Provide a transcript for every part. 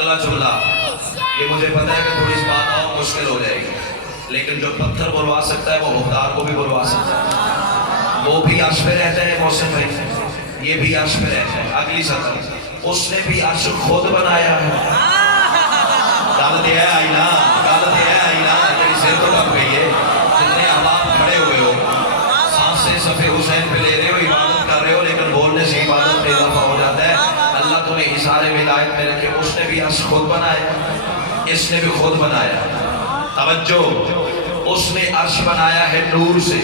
اگلا جملہ یہ مجھے پتہ ہے کہ تھوڑی سی بات اور مشکل ہو جائے گی، لیکن جو پتھر بلوا سکتا ہے وہ مختار کو بھی بلوا سکتا ہے۔ وہ بھی عرش پہ رہتے ہیں محسن بھائی، یہ بھی عرش پہ رہتے ہیں۔ اگلی سطر، اس نے بھی عرش خود بنایا ہے۔ غلط ہے آئینہ، غلط ہے آئینہ، تیری سر تو کب گئی ہے۔ جتنے احباب کھڑے ہوئے ہو، سانس سے صفِ حسین پہ لے رہے ہو، عبادت کر رہے ہو، لیکن بولنے سے عبادت میں اضافہ ہو جاتا ہے۔ اللہ تمہیں اظہار ولایت میں رکھے۔ اس نے بھی عرش خود بنایا، اس نے بھی خود بنایا۔ توجہ، اس نے عرش بنایا ہے نور سے،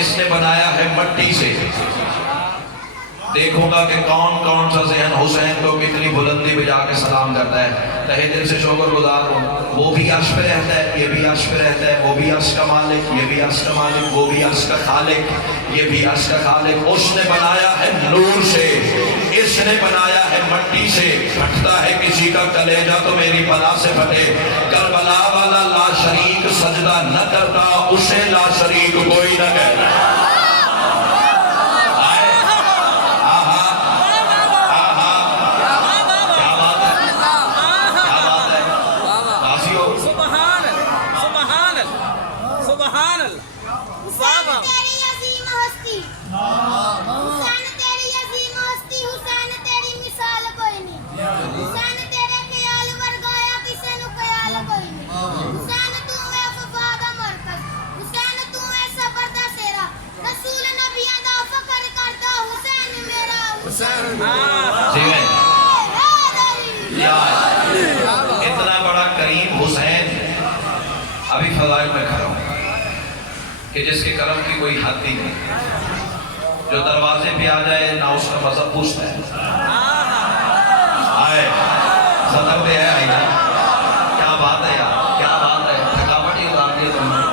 اس نے بنایا ہے مٹی سے۔ دیکھوں گا کہ کون کون سا ذہن حسین کو کتنی بلندی بجا کے سلام کرتا ہے۔ تہہ دل سے شکر گزار ہوں۔ وہ بھی عرش پہ رہتا ہے، یہ بھی عرش پہ رہتا ہے، وہ بھی عرش کا مالک، یہ بھی عرش کا مالک، وہ بھی عرش کا خالق، یہ بھی عرش کا خالق۔ اس نے بنایا ہے نور سے، اس نے بنایا ہے مٹی سے۔ پھٹتا ہے کسی کا کلیجہ تو میری بلا سے پھٹے۔ کربلا والا لا شریک سجدہ نہ کرتا، اسے لا شریک کوئی نہ کہتا۔ اتنا بڑا کریم حسین ابھی فضائل میں کھڑا ہوں کہ جس کے کرم کی کوئی حد ہی نہیں۔ جو دروازے پہ آ جائے نہ اس کا مذہب پوچھتا ہے۔ آئے صدر پہ ہے آئینہ، کیا بات ہے یار، کیا بات ہے، تھکاوٹ ہی اتار دی تم نے۔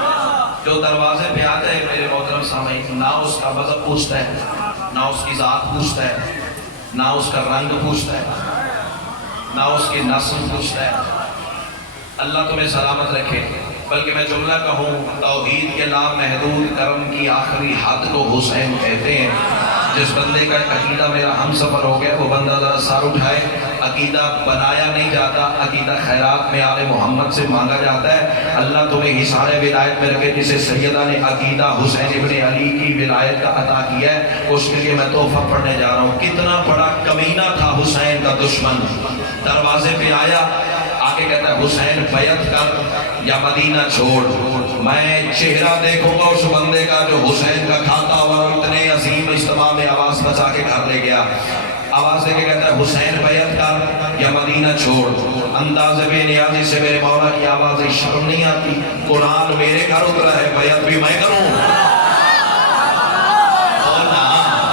جو دروازے پہ آ جائے میرے محترم سامعین، نہ اس کا مذہب پوچھتا ہے، نہ اس کی ذات پوچھتا ہے، نہ اس کا رنگ پوچھتا ہے، نہ اس کی نسل پوچھتا ہے۔ اللہ تمہیں سلامت رکھے۔ بلکہ میں جملہ کہوں، توحید کے لامحدود کرم کی آخری حد کو حسین کہتے ہیں۔ جس بندے کا عقیدہ میرا ہم سفر ہو گیا، وہ بندہ ذرا سر اٹھائے۔ عقیدہ بنایا نہیں جاتا، عقیدہ خیرات میں آل محمد سے مانگا جاتا ہے۔ اللہ تمہیں حصار ولایت میں رکھے۔ جسے سیدہ نے عقیدہ حسین ابن علی کی ولایت کا عطا کیا ہے، اس کے لیے میں تحفہ پڑھنے جا رہا ہوں۔ کتنا بڑا کمینہ تھا حسین کا دشمن۔ دروازے پہ آیا، آگے کہتا ہے حسین بیعت کر یا مدینہ چھوڑ۔ میں چہرہ دیکھوں گا اس بندے کا جو حسین کا کھاتا ہوا اتنے عظیم اجتماع میں آواز بچا کے گھر لے گیا۔ آواز دے کے کہتا ہے حسین بیعت کر یا مدینہ چھوڑ۔ انداز بے نیازی سے میرے مولا کی آواز شرم نہیں آتی؟ قرآن میرے گھر اترا ہے، بیعت بھی میں کروں۔ بولنا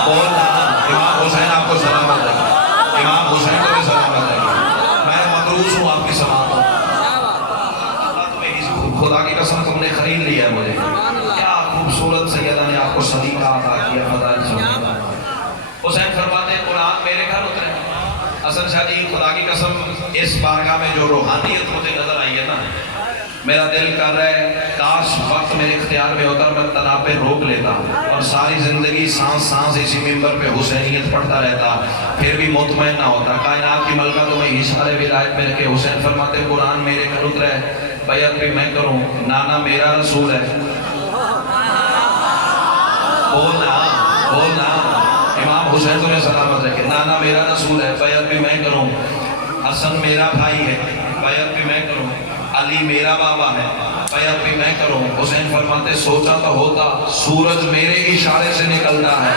بولنا۔ امام حسین آپ کو سلامت رکھے، امام حسین کو بھی سلامت رکھے۔ میں مقروض ہوں آپ کی سماعت ہوں۔ خدا کی قسم تم نے خرید لیا ہے مجھے۔ کیا خوبصورت سیدہ نے آپ کو صدیقہ عطا کیا۔ فضائل سنیے۔ حسین فرماتے ہیں قرآن میرے گھر اترے۔ حسن شاہ جی خدا کی قسم اس بارگاہ میں جو روحانیت مجھے نظر آئی ہے نا، میرا دل کر رہا ہے کاش وقت میرے اختیار میں ہوتا میں تناب پہ روک لیتا اور ساری زندگی سانس سانس اسی منبر پہ حسینیت پڑھتا رہتا، پھر بھی مطمئن نہ ہوتا۔ کائنات کی ملکہ تمہیں حصار ولایت میں رکھے۔ حسین فرماتے ہیں قرآن میرے گھر اترا ہے، بیعت بھی میں کروں۔ نانا میرا رسول ہے۔ بولنا بولنا۔ امام حسین تمہیں سلامت رکھے۔ نانا میرا رسول ہے، بیعت بھی میں کروں۔ حسن میرا بھائی ہے، بیعت بھی میں کروں۔ علی میرا بابا ہے، بیعت بھی میں کروں۔ حسین فرماتے سوچا تو ہوتا سورج میرے اشارے سے نکلتا ہے۔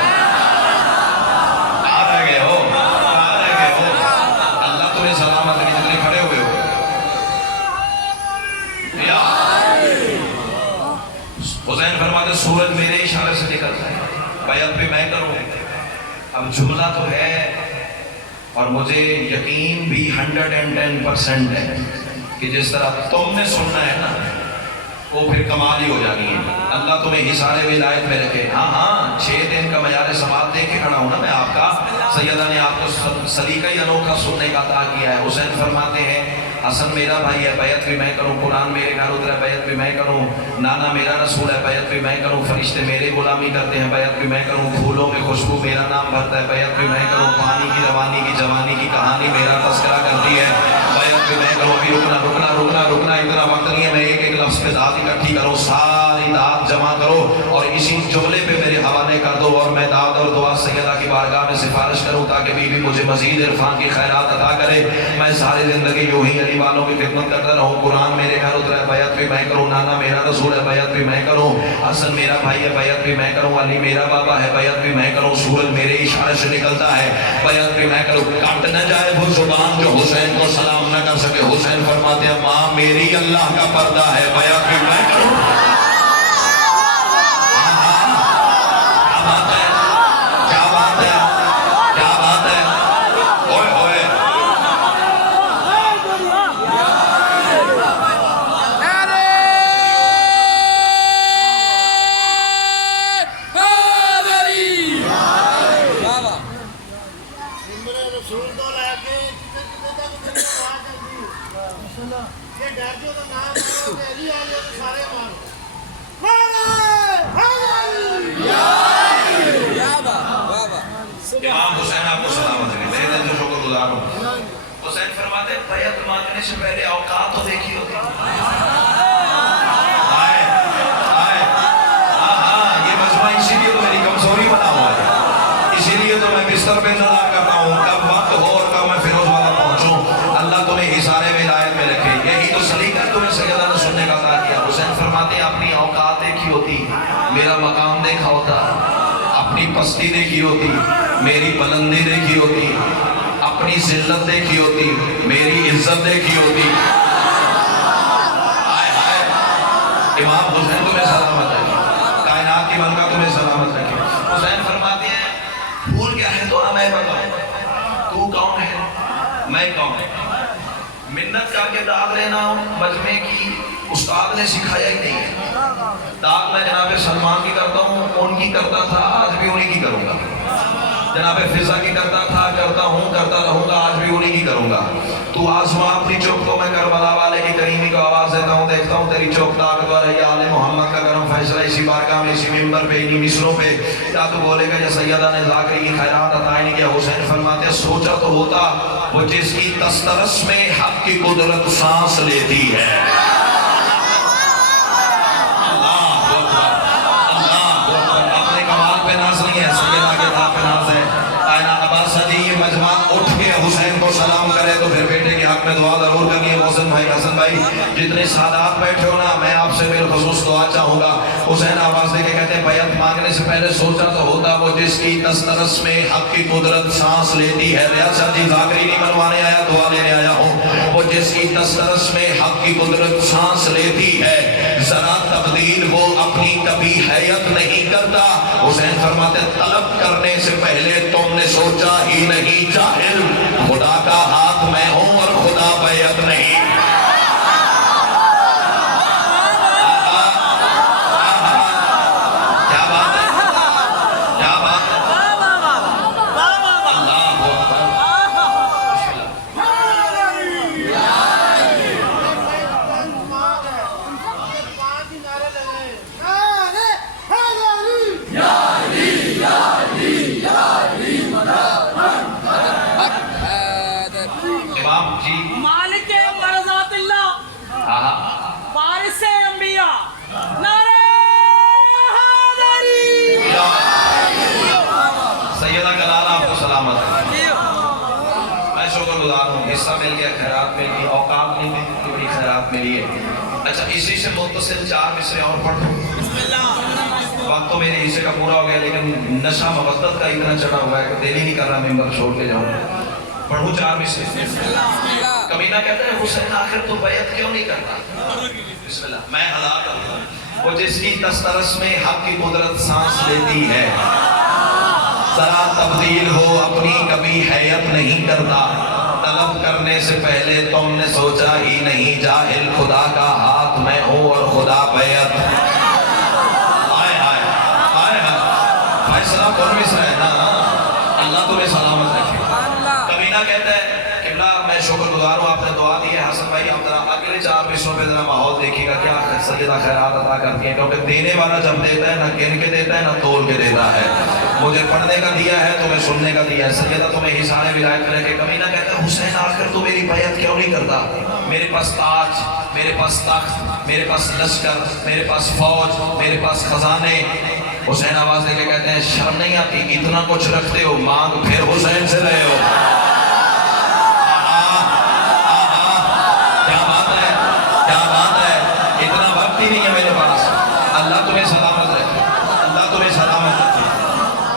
کہاں رہ گئے ہو، کہاں رہ گئے ہو؟ اللہ تمہیں سلامت رکھے جتنے کھڑے ہوئے ہو۔ حسین فرماتے سورج میرے اشارے سے نکلتا ہے، بیعت بھی میں کروں۔ اب جملہ تو ہے اور مجھے یقین بھی 110% ہے کہ جس طرح تم نے سننا ہے نا وہ پھر کمال ہی ہو جانی ہے۔ اللہ تمہیں حصار ولایت میں رکھے۔ ہاں 6 دن کا معیار ثواب دے کے کھڑا ہوں نا میں آپ کا۔ سیدہ نے آپ کو سلیقہ ہی انوکھا سننے کا عطا کیا ہے۔ حسین فرماتے ہیں حسن میرا بھائی ہے بیعت بھی میں کروں، قرآن میرے گھر اترا ہے بیعت بھی میں کروں، نانا میرا رسول ہے بیعت بھی میں کروں، فرشتے میرے غلامی کرتے ہیں بیعت بھی میں کروں، پھولوں میں خوشبو میرا نام بھرتا ہے بیعت بھی میں کروں، پانی کی روانی کی جوانی کی کہانی میرا تذکرہ کرتی ہے بیعت بھی میں کروں۔ ابھی رکنا رکنا رکنا رکنا اتنا وقت نہیں ہے، میں ایک ایک لفظ پہ داد اکٹھی کرو، ساری داد جمع کرو اور اسی جملے پہ میرے حوالے کر دو اور میں داد اور دعا سیدہ کی بارگاہ میں سفارش کروں تاکہ بی بی مجھے مزید عرفان کی خیرات عطا کرے۔ میں ساری زندگی یوں ہی علی والوں کی خدمت کرتا رہوں، قرآن میرے گھر اترا ہے بیعت بھی میں کروں، نانا میرا رسول ہے بیعت بھی میں کروں، حسن میرا بھائی ہے بیعت بھی میں کروں، علی میرا بابا ہے بیعت بھی میں کروں، سورج میرے اشارے سے نکلتا ہے بیعت بھی میں کروں۔ کٹ نہ جائے وہ زبان جو حسین کو سلام نہ کر سکے، حسین فرماتے ہیں ماں میری اللہ کا پردہ ہے بیعت بھی میں کروں۔ کیا بات ہے، کیا بات ہے، کیا بات ہے، اوئے اوئے۔ امام حسین آپ کو سلامت رہے، میرے دل سے شکر گزار ہوں۔ حسین فرماتے ہیں بیعت مانگنے سے پہلے اوقات تو دیکھی ہوتی آئے آئے یہ مجمع اسی لیے تو میری کمزوری بنا ہوا ہے، اسی لیے تو میں بستر پہ انتظار کرتا ہوں کب وقت ہو اور کب میں فیروز والا پہنچوں، اللہ تمہیں اشارے ولایت میں رکھے، یہی تو سلیقہ تمہیں سیدہ نے سننے کا عطا کیا۔ حسین فرماتے ہیں اپنی اوقات دیکھی ہوتی، میرا مقام دیکھا ہوتا، اپنی پستی دیکھی ہوتی، میری بلندی دیکھی ہوتی، اپنی ذلت دیکھی ہوتی، میری عزت دیکھی ہوتی۔ آئے آئے امام حسین تمہیں سلامت رکھے، کائنات کی ملکہ تمہیں سلامت رکھے۔ حسین فرماتے ہیں پھول کیا ہے تو میں بتاؤں، تو کون ہے میں کون ہے، منت کر کے داد لینا مجمع کی استاد نے سکھایا ہی نہیں ہے، داد میں جناب سلمان کی کرتا ہوں، ان کی کرتا تھا، آج بھی انہی کی کروں گا، جناب فضا کی کرتا تھا، کرتا ہوں، کرتا رہوں گا، آج بھی انہی کی کروں گا۔ تو آزما اپنی چوک تو میں کربلا والے کی کریمی کو آواز دیتا ہوں، دیکھتا ہوں تیری چوک طاقتور ہے، یا آل محمد کا کرم فیصلہ اسی بارگاہ میں اسی منبر پہ انہی مصروں پہ، یا تو بولے گا یا سیدہ نے ذاکری کی خیرات عطا نہیں کیا۔ حسین فرماتے ہیں سوچا تو ہوتا وہ جس کی تسترس میں حق کی قدرت سانس لیتی ہے۔ اپنے کمال پہ ناز نہیں ہے، سیدہ کے دھا پہ ناز ہے۔ کائنات عباس جی یہ مجمع اٹھ کے حسین کو سلام کرے تو پھر بیٹے کے حق میں دعا ضرور کرنی ہے۔ محسن بھائی، حسن بھائی، جتنے سادات بیٹھے ہو نا، میں آپ سے بالخصوص دعا چاہوں گا۔ حسین آواز دے کے کہتے ہیں بیعت مانگنے سے پہلے سوچا تو ہوتا وہ جس کی تسترس میں حق کی قدرت سانس لیتی ہے۔ ریاض جی ذاکری نہیں منوانے آیا، دعا لینے آیا ہوں۔ وہ جس کی تسترس میں حق کی قدرت سانس لیتی ہے، ذرا تبدیل وہ اپنی کبھی حیت نہیں کرتا۔ حسین فرماتے طلب کرنے سے پہلے تم نے سوچا ہی نہیں، جاہل خدا کا ہاتھ میں ہوں اور خدا بیعت نہیں۔ کیا بات ہے، کیا بات ہے، اللہ اکبر۔ امام جی مالک مرضات اللہ، وارث انبیاء، نعرہ حیدری۔ سیدہ کلال آپ کو سلامت ہے، میں شکر گزار ہوں، حصہ مل گیا، خیرات مل گئی، اوقات نہیں ملی تو بڑی خیرات ملی ہے۔ اچھا اسی سے متصل چار مصرے اور پڑھ دوں، وقت تو میرے حصے کا پورا ہو گیا لیکن نشہ مودت کا اتنا چڑھا ہوا ہے کہ دل ہی نہیں کر رہا ممبر چھوڑ کے جاؤں۔ پڑھوں چار مصرے۔ کمینہ کہتا ہے حسین آخر تو بیعت کیوں نہیں کرتا؟ بسم اللہ، میں ہلاک ہوں وہ جس کی تسترس میں حق کی قدرت سانس لیتی ہے، ذرا تبدیل ہو اپنی کبھی حیت نہیں کرتا، طلب کرنے سے پہلے تم نے سوچا ہی نہیں، جاہل خدا کا ہاتھ میں ہوں اور خدا بیعت۔ آئے آئے آئے آئے فیصلہ کون مصر ہے نا، اللہ تمہیں سلامت رکھے۔ کمینہ کہتا ہے قبلہ میں شکر گزار ہوں، آپ نے دعا دی ہے، حسن بھائی بھائی آپ ذرا اگلے 4 حصوں پہ ذرا ماحول دیکھیے گا کیا سیدہ خیرات عطا کرتی ہیں، کیونکہ دینے والا جب دیتا ہے نہ گن کے دیتا ہے نہ تول کے دیتا ہے. مجھے پڑھنے کا دیا ہے تمہیں سننے کا دیا ہے. سیدہ تمہیں حصان ولایت میں رہ کے کمی نہ کہتا حسین آ کر تو میری بیعت کیوں نہیں کرتا؟ میرے پاس تاج، میرے پاس تخت، میرے پاس لشکر، میرے پاس فوج، میرے پاس خزانے. حسین آواز دے کے کہتے ہیں شرم نہیں آتی؟ اتنا کچھ رکھتے ہو، مانگ پھر حسین سے رہے ہو. کیا بات ہے، کیا بات ہے. اتنا وقت ہی نہیں ہے میرے پاس. اللہ تمہیں سلامت رکھے، اللہ تمہیں سلامت رکھے.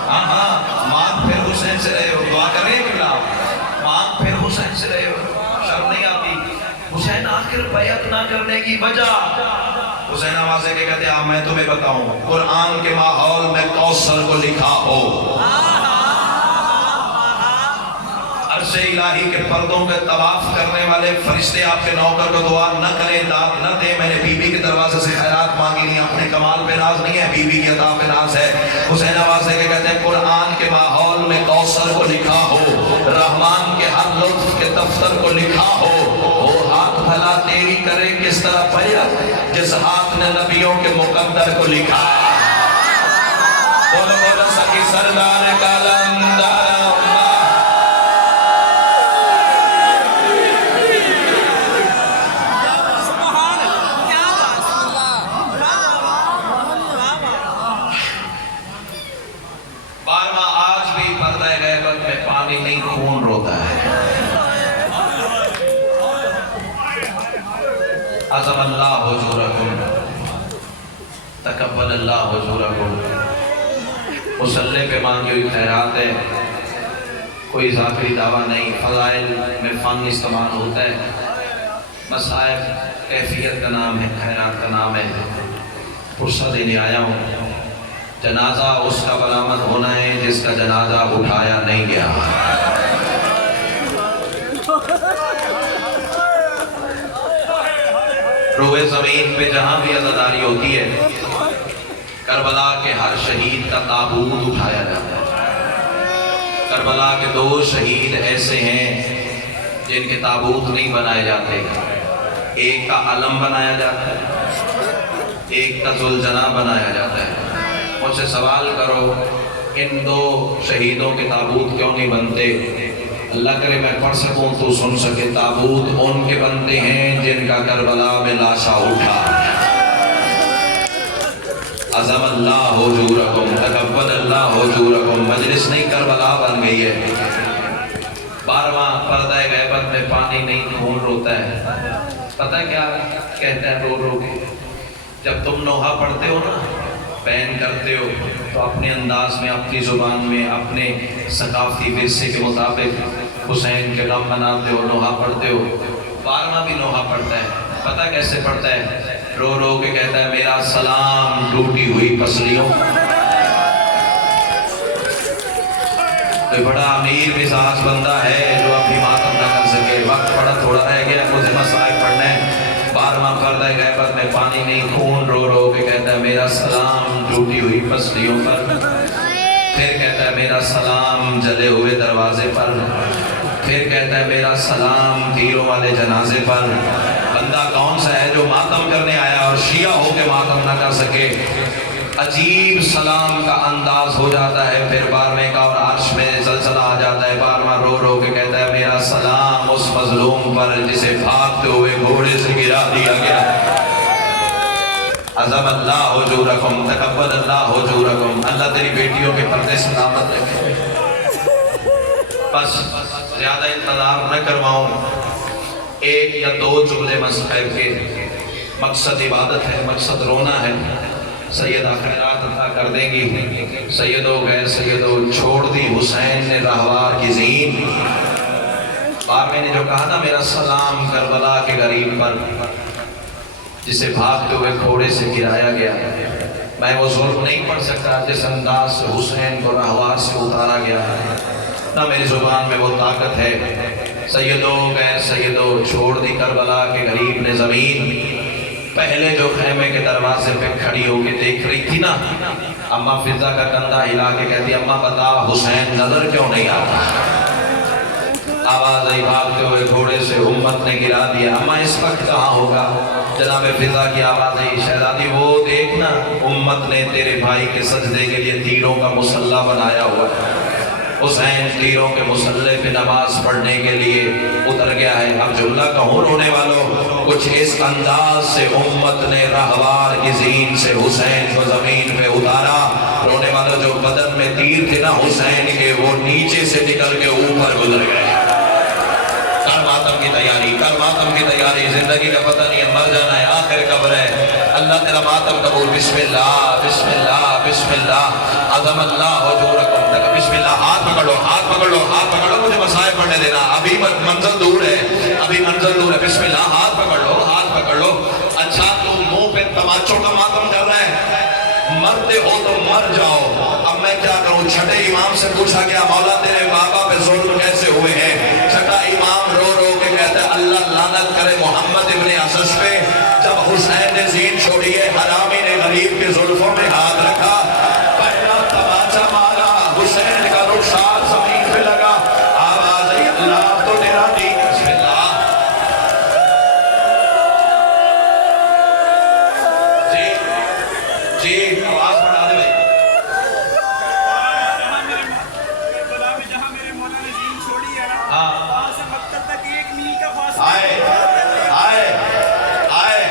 ہاں ہاں، مانگ پھر حسین سے رہے ہو. دعا کریں کہ مانگ پھر حسین سے رہے ہو. شرم نہیں آتی؟ حسین آخر بیعت نہ کرنے کی وجہ حسین آواز دے کے کہتے ہیں میں تمہیں بتاؤں. قرآن کے ماحول میں کوثر کو لکھا ہو، عرش الہی کے پردوں کے طواف کرنے والے فرشتے آپ کے نوکر کو دعا نہ کریں، داد نہ دیں. میں نے بی بی کے دروازے سے خیرات مانگی نہیں، اپنے کمال پہ ناز نہیں ہے، بی بی کی عطا پہ ناز ہے. حسین آواز دے کے کہتے ہیں قرآن کے ماحول میں کوثر کو لکھا ہو، رحمان کے ہر لطف کے دفتر کو لکھا ہو. ہاتھ بھلا تیری کرے کس طرح بیعت جس ہاتھ نے نبیوں کے مقدر کو لکھا. بولو بولو سکی سردار کالندار نہیں خون روتا ہے. عظم اللہ حضورکم، تقبل اللہ حضورکم. مصلی پہ مانگی ہوئی خیرات ہے، کوئی ذاکری دعویٰ نہیں. فضائل میں فن استعمال ہوتا ہے. مصائب کیفیت کا نام ہے، خیرات کا نام ہے. فرصت دینے آیا ہوں. جنازہ اس کا برآمد ہونا ہے جس کا جنازہ اٹھایا نہیں گیا. روئے زمین پہ جہاں بھی عزاداری ہوتی ہے، کربلا کے ہر شہید کا تابوت اٹھایا جاتا ہے. کربلا کے 2 شہید ایسے ہیں جن کے تابوت نہیں بنائے جاتے. ایک کا علم بنایا جاتا ہے، ایک کا ذوالجناح بنایا جاتا ہے. مجھ سے سوال کرو ان 2 شہیدوں کے تابوت کیوں نہیں بنتے؟ اللہ کرے میں پڑھ سکوں تو سن سکے. تابوت ان کے بنتے ہیں جن کا کربلا میں لاشا اٹھا. عظم اللہ حضورکم، تقبل اللہ حضورکم. مجلس نہیں کربلا بن گئی ہے. 12واں پردہ غیبت میں پانی نہیں خون روتا ہے. پتہ کیا کہتا ہے رو رو کے؟ جب تم نوحہ پڑھتے ہو نا، بیان کرتے ہو تو اپنے انداز میں، اپنی زبان میں، اپنے ثقافتی ورثے کے مطابق حسین کے غم مناتے ہو، نوحہ پڑھتے ہو. 12واں بھی نوحہ پڑھتا ہے. پتہ کیسے پڑھتا ہے؟ رو رو کے کہتا ہے میرا سلام ٹوٹی ہوئی پسلیوں. کوئی بڑا امیر مزاج بندہ ہے جو اپنی ماتم نہ کر سکے. وقت بڑا تھوڑا رہ گیا، مجھے مسائل پڑھنا ہے. 12واں پردہ غیبت میں پانی نہیں خون رو رو کے کہتا ہے میرا سلام ٹوٹی ہوئی پسلیوں پر. پھر کہتا ہے میرا سلام جلے ہوئے دروازے پر. پھر کہتا ہے میرا سلام تیروں والے جنازے پر. بندہ کون سا ہے جو ماتم کرنے آیا اور شیعہ ہو کے ماتم نہ کر سکے؟ عجیب سلام کا انداز ہو جاتا ہے. پھر 12ویں کا اور عرش میں زلزلہ آ جاتا ہے. 12واں رو رو کے کہتا ہے میرا سلام اس مظلوم پر جسے بھاگتے ہوئے گھوڑے سے گرا دیا گیا. عظم اللہ حضورکم، تقبل اللہ حضورکم. اللہ تیری بیٹیوں کے پردے سلامت رکھے. بس زیادہ انتظار نہ کرواؤں. 1 یا 2 جملے مذہب کے. مقصد عبادت ہے، مقصد رونا ہے. سیدہ خیرات عطا کر دیں گی. سیدو غیر سیدو چھوڑ دی حسین نے راہوار کی زین. 12ویں نے جو کہا نا میرا سلام کربلا کے غریب پر جسے بھاگتے ہوئے گھوڑے سے گرایا گیا. میں وہ ظلم نہیں پڑھ سکتا جس انداز سے حسین کو راہوار سے اتارا گیا ہے، نہ میری زبان میں وہ طاقت ہے. سیدو غیر سیدو چھوڑ دی کربلا کے غریب نے زمین. پہلے جو خیمے کے دروازے پہ کھڑی ہو کے دیکھ رہی تھی نا، اماں فضا کا کندھا ہلا کے کہتی اماں بتا حسین نظر کیوں نہیں آتا؟ آواز آئی بھاگتے ہوئے گھوڑے سے، امت نے گرا دیا۔ اما اس وقت کہاں ہوگا؟ جناب فضا کی آواز آئی، شہزادی وہ دیکھنا، امت نے تیرے بھائی کے سجدے کے لیے تیروں کا مسلح بنایا ہوا ہے۔ حسین تیروں کے مسلح پہ نماز پڑھنے کے لیے اتر گیا ہے۔ اب جملہ کہوں رونے والوں، کچھ اس انداز سے امت نے رہوار کی زین سے حسین کو زمین پہ اتارا۔ رونے والوں، جو بدن میں تیر تھے نا حسین کے، وہ نیچے سے نکل کے اوپر گزر گئے۔ کر ماتم کی تیاری، کر ماتم کی تیاری، زندگی کا پتہ نہیں ہے، مر جانا ہے، آخر قبر ہے۔ اللہ تیرا ماتم قبول۔ بسم اللہ بسم اللہ بسم اللہ، عظم اللہ حضورکم۔ بسم اللہ، ہاتھ پکڑ لو، ہاتھ پکڑ لو، ہاتھ پکڑ لو، مجھے مسائل پڑھنے دینا، ابھی منزل دور ہے، ابھی منزل دور ہے۔ بسم اللہ، ہاتھ پکڑ لو، ہاتھ پکڑ لو۔ اچھا تم منہ پہ تماچوں کا ماتم کر رہے ہیں، مرتے ہو تو مر جاؤ۔ اب میں کیا کروں؟ چھٹے امام سے پوچھا گیا، مولا تیرے بابا پہ ظلم کیسے ہوئے ہیں؟ چھٹا امام رو رو کے کہتا ہے، اللہ لعنت کرے محمد ابن اسس پہ، جب حسین نے زین چھوڑی ہے، حرامی نے غریب کے زلفوں میں ہاتھ رکھا، پہلا تماچا مارا، حسین کا رخسار زمین پہ لگا، آواز آئی، اللہ تو تیرا دین۔ بسم اللہ۔ جی آواز بڑھا دے بھائی۔ آئے آئے آئے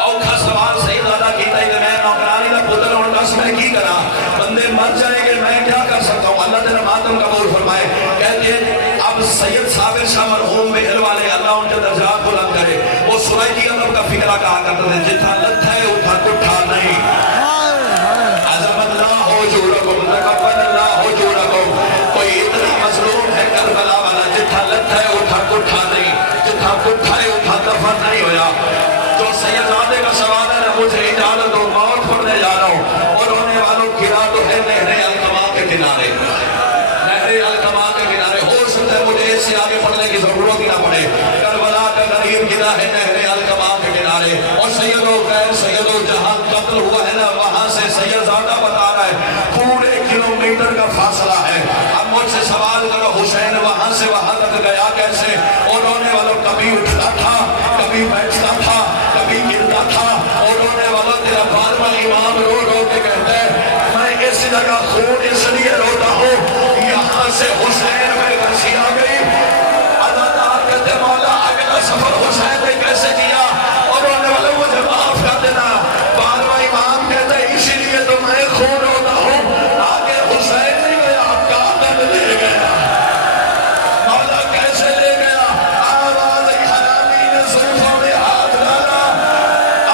اوکھا سوال صحیح زیادہ کیتا ہے کہ میں نوکرانی دا پتر ہوں، بس میں کی کرا، بندے مر جائیں گے، میں کیا کر سکتا ہوں؟ اللہ تیرا ماتم قبول فرمائے۔ کہتے ہیں اب سید صابر شاہ مرحوم بہل والے، اللہ ان کے درجات بلند کرے، وہ سرائیکی ادب کا فکرہ کہا کرتے تھے، جتھا لتھا ہے اتھا کٹھا نہیں۔ عظم اللہ حضورکم، تقبل اللہ حضورکم۔ کوئی اتنی مظلوم ہے کربلا والا، جتھا لتھا ہے اتھا کٹھا نہیں، جتھا کٹھا ہے اتھا دفن نہیں ہویا۔ جو سیدزادے کا سوال ہے نا، مجھے اجازت ہو، موت پڑھنے جا رہا ہوں، اور رونے والوں گرا تو ہے نہر القما کے کنارے، نہر القما کے کنارے۔ ہو سکتا ہے مجھے اس سے آگے پڑھنے کی ضرورت ہی نہ پڑے، کربلا کا غریب گرا ہے نہر القما کے کنارے، اور سیدو غیر سیدو جہاں قتل ہوا ہے نا، وہاں سے سیدزادہ بتا رہا ہے پورے کلومیٹر کا فاصلہ ہے۔ اب مجھ سے سوال کرو، حسین وہاں سے وہاں تک گیا کیسے؟ اور رونے والوں، کبھی اٹھتا تھا، کبھی بیٹھتا تھا، کبھی گرتا تھا، اور رونے والوں تیرا 12واں امام رو رو کے کہتا ہے، میں اس جگہ خون اس لیے روتا ہوں، یہاں سے حسین میں گھسی آ گئی۔ ادادار کہتے مولا اگلا سفر حسین نے کیسے کیا؟ اور رونے والوں مجھے معاف کر دینا۔ 12واں امام کہتا ہے اسی لیے تو میں خون روتا ہوں، آگے حسین نہیں گیا، قاتل لے گیا۔ مولا کیسے لے گیا؟ آواز حرامی نے زلفوں میں ہاتھ ڈالا،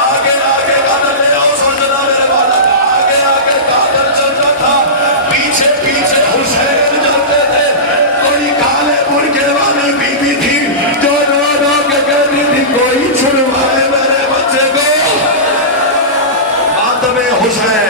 آگے آگے قاتل لے آؤ، سمجھنا میرے والا، آگے آگے قاتل چلتا تھا، پیچھے پیچھے حسین چلتے تھے۔ کوئی کالے برقعے والی بی بی تھی جو رو رو کے کہتی تھی، کوئی چھڑوائے میرے بچے کو۔ ماتم حسین